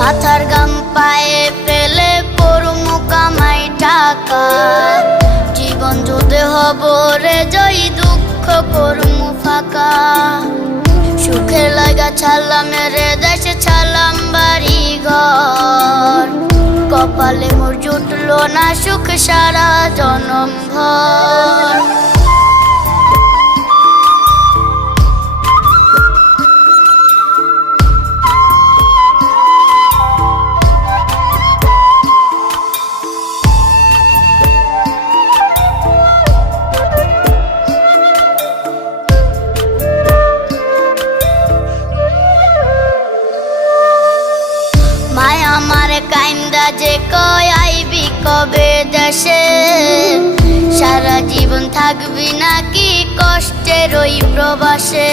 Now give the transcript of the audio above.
মাথার গাম পায়ে ফেলে পড়মু কামাই টাকা, জীবন যুদ্ধে হব রে জয়ী, দুঃখ করমু ফাঁকা। সুখের লাগা ছাড়লাম রে দেশে, ছাড়লাম বাড়ি ঘর, কপালে মোর জুটলো না সুখ সারা জনম ভর। মায় আমার কাইন্দা যে কয় আইবি কবে দেশে, সারা জীবন থাকবি নাকি কষ্টের ওই প্রবাসে।